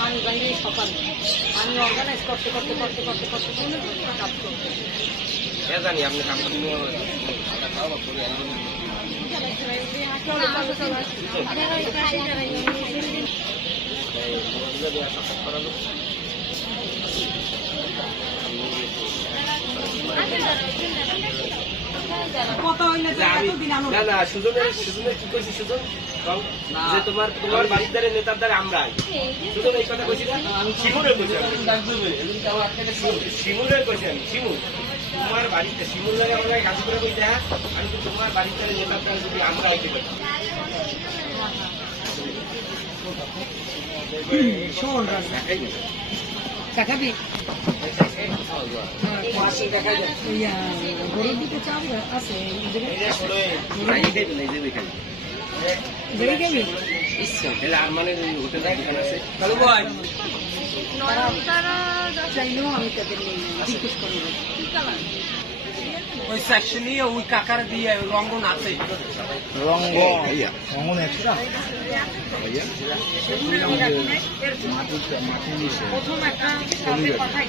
আমি বাইরে সকাল আমি অর্গানাইজ করতে করতে করতে করতে করতে জানি আপনি কাম না না সুজনের সুজনের কি কইছি সুজন? যে তোমার তোমার বাড়ির দ্বারে নেতার দ্বারে আমরা সুজন এই কথা কইছি না? শিমুলের কইছি শিমুলের কইছি আমি শিমুল। তোমার বাড়িতে শিমুল লাগে আমরা কাজ করে হ্যাঁ আমি তো তোমার বাড়ির দ্বারে নেতার দ্বারে যদি আমরা হইতে পারি। শোন চাকাবি ইয়া গরুর দিকে চাপ আছে গেবি এলে আর মানে হোটেল আছে তারা চাইলেও আমি তাদের নেই জিজ্ঞেস করব ওই সেকশনে ওই কাকার দিয়ে রঙ্গন আছে রঙ্গ রঙ্গন একটা প্রথম একটা কথা